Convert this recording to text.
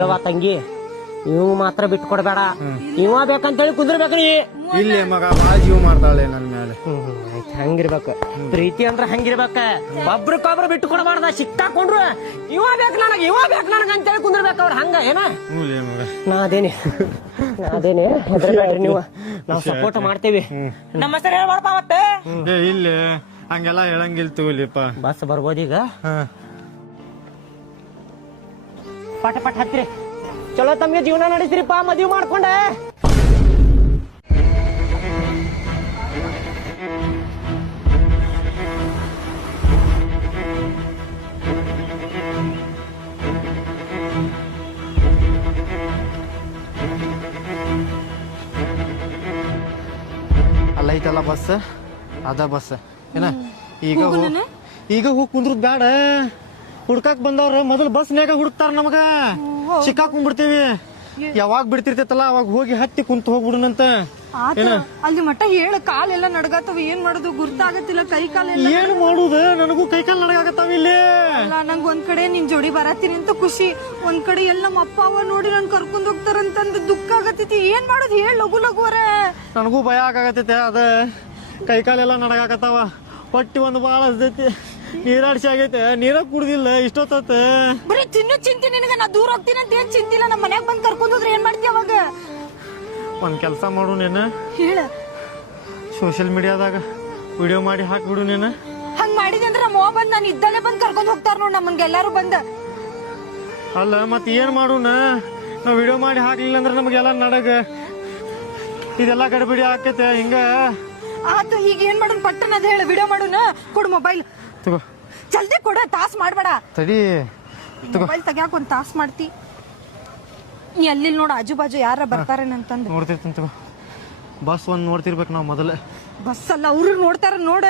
ತಂಗಿ ಇವ್ ಮಾತ್ರ ಬಿಟ್ಟು ಕೊಡ್ಬೇಡ. ಇವ ಬೇಕಂತೇಳಿ ಕುಂದ್ರಬೇಕ್ರಿ. ಇಲ್ಲಿ ಮಗ ಬಾಳ ಜೀವ ಮಾಡ್ತಾಳೆ ನನ್ ಮೇಲೆ. ಹಂಗಿರ್ಬೇಕ ಪ್ರೀತಿ ಅಂದ್ರ ಹಂಗಿರ್ಬೇಕ. ಒಬ್ರಕೊಬ್ರು ಬಿಟ್ಟು ಕೊಡಬಾರ್ದ. ಸಿಕ್ಕಾಕೊಂಡ್ರು ಇವ ಬೇಕು ನನಗ ಅಂತೇಳಿ ಕುಂದ್ರಬೇಕ. ಅವ್ರ ಹಂಗ ಏನ ನಾದೇನೆ ಹೆದರ್ಬೇಡ್ರಿ ನೀವು. ನಾವ್ ಸಪೋರ್ಟ್ ಮಾಡ್ತೇವಿ. ನಮ್ಮ ಹೆಸರು ಹೇಳ್ಬಾರ್ದ ಮತ್ತೆ. ಇಲ್ಲಿ ಹಂಗೆಲ್ಲ ಹೇಳಂಗಿಲ್ ತಗೋಲಿಪ್ಪ. ಬಸ್ ಬರ್ಬೋದೀಗ. ಪಟ ಪಟ ಹತ್ರಿ. ಚಲೋ ತಮ್ಗೆ ಜೀವನ ನಡೆಸ್ರಿಪ್ಪ. ಮದ್ವಿ ಮಾಡ್ಕೊಂಡೆ ಅಲ್ಲ ಐತಲ್ಲ ಬಸ್ ಅದ ಬಸ್ ಏನ ಈಗ ಹೋಗಿ ಕುಂದ್ರದ್ ಬ್ಯಾಡ. ಹುಡ್ಕಾಕ್ ಬಂದವ್ರ ಮೊದಲು ಬಸ್ನ್ಯಾಗ ಹುಡುಕ್ತಾರ. ನಮಗ ಸಿಕ್ಕಾಕೊಂಡ್ಬಿಡ್ತೀವಿ. ಯಾವಾಗ ಬಿಡ್ತಿರ್ತೈತಲ್ಲ ಅವಾಗ ಹೋಗಿ ಹತ್ತಿ ಕುಂತ ಹೋಗ್ಬಿಡುನಂತ. ಅಲ್ಲಿ ಮಟ್ಟ ಹೇಳ ಕಾಲೆಲ್ಲ ನಡಗತ್ತವ. ಏನ್ ಮಾಡುದು ಗುರ್ತಾಗತ್ತಿಲ್ಲ. ಕೈ ಕಾಲೆಲ್ಲ ಏನ್ ಮಾಡುದ? ನನಗೂ ಕೈ ಕಾಲ್ ನಡಗಾಕತ್ತಾವ. ಇಲ್ಲಿ ನಂಗ್ ಒಂದ್ ಕಡೆ ನಿನ್ ಜೋಡಿ ಬರತ್ತೀನಿ ಅಂತ ಖುಷಿ, ಒಂದ್ ಕಡೆ ಎಲ್ಲ ನಮ್ಮ ಅಪ್ಪ ಅವ ನೋಡಿ ನನ್ ಕರ್ಕೊಂಡ್ ಹೋಗ್ತಾರಂತಂದ್ ದುಃಖ ಆಗತ್ತೈತಿ. ಏನ್ ಮಾಡುದು ಹೇಳ ಲಘು ಲಘುವರ. ನನಗೂ ಭಯ ಆಗಾಕತ್ತೈತೆ. ಅದ ಕೈ ಕಾಲೆಲ್ಲ ನಡಗಾಕತ್ತಾವ. ಹೊಟ್ಟಿ ಒಂದು ಬಾಳ ಹಸ್ದೈತಿ. ನೀರಾಡ್ಸಿ ಆಗೈತೆ. ನೀರ ಕುಡ್ದಿಲ್ಲ ಇಷ್ಟೊತ್ತ. ಬರೀ ತಿನ್ನು ಚಿಂತೆ ನಿನಗ. ನಾ ದೂರ ಹೋಗ್ತೀನಿ ಅಂತ ಏನ್ ಚಿಂತಿಲ್ಲ. ನಮ್ಮ ಮನ್ಯಾಗ ಬಂದ್ ಕರ್ಕೊಂಡ್ ಹೋದ್ರೆ ಏನ್ ಮಾಡ್ತೀಯ ಅವಾಗ? ಒಂದ್ ಕೆಲ್ಸ ಮಾಡು ನೀನು. ಹೇಳ. ಸೋಶಿಯಲ್ ಮೀಡಿಯಾದಾಗ ವಿಡಿಯೋ ಮಾಡಿ ಹಾಕ್ಬಿಡು ನೀನು. ಹಂಗ್ ಮಾಡಿದೆ ಅಂದ್ರೆ ನಮ್ಮ ಬಂದ್ ನಾನು ಇದ್ದಲ್ಲೇ ಬಂದ್ ಕರ್ಕೊಂಡ್ ಹೋಗ್ತಾರ ನೋಡ್ ನಮ್ಮನ್ಗೆಲ್ಲಾರು ಬಂದ. ಅಲ್ಲ ಮತ್ ಏನ್ ಮಾಡೋಣ? ನಾವ್ ವಿಡಿಯೋ ಮಾಡಿ ಹಾಕ್ಲಿಲ್ಲ ಅಂದ್ರೆ ನಮಗೆಲ್ಲ ನಡಗ ಇದೆಲ್ಲ ಗಡಿಬಿಡಿ ಆಕೈತೆ. ಹಿಂಗ ಆತು. ಈಗ ಏನ್ ಮಾಡೋಣ? ಪಟ್ಟನ ಅದ ಹೇಳ. ವಿಡಿಯೋ ಮಾಡೋಣ. ಕೊಡು ಮೊಬೈಲ್. ತಗೋ ಜಲ್ದಿ ಕೊಡ. ತಾಸ್ ಮಾಡ್ಬೇಡ. ತಡಿ. ಮೊಬೈಲ್ ತಗ್ಯಾಕ ಒಂದ್ ತಾಸ್ ಮಾಡ್ತಿ. ನೀ ಅಲ್ಲಿ ನೋಡ ಆಜು ಬಾಜು ಯಾರ ಬರ್ತಾರೇನಂತಂದ್ ನೋಡ್ತಿರ್ತೀನಿ. ತಗೋ ಬಸ್ ಒಂದ್ ನೋಡ್ತಿರ್ಬೇಕು ನಾವ್ ಮೊದಲ. ಬಸ್ ಅಲ್ಲ ಅವ್ರು ನೋಡ್ತಾರ ನೋಡ.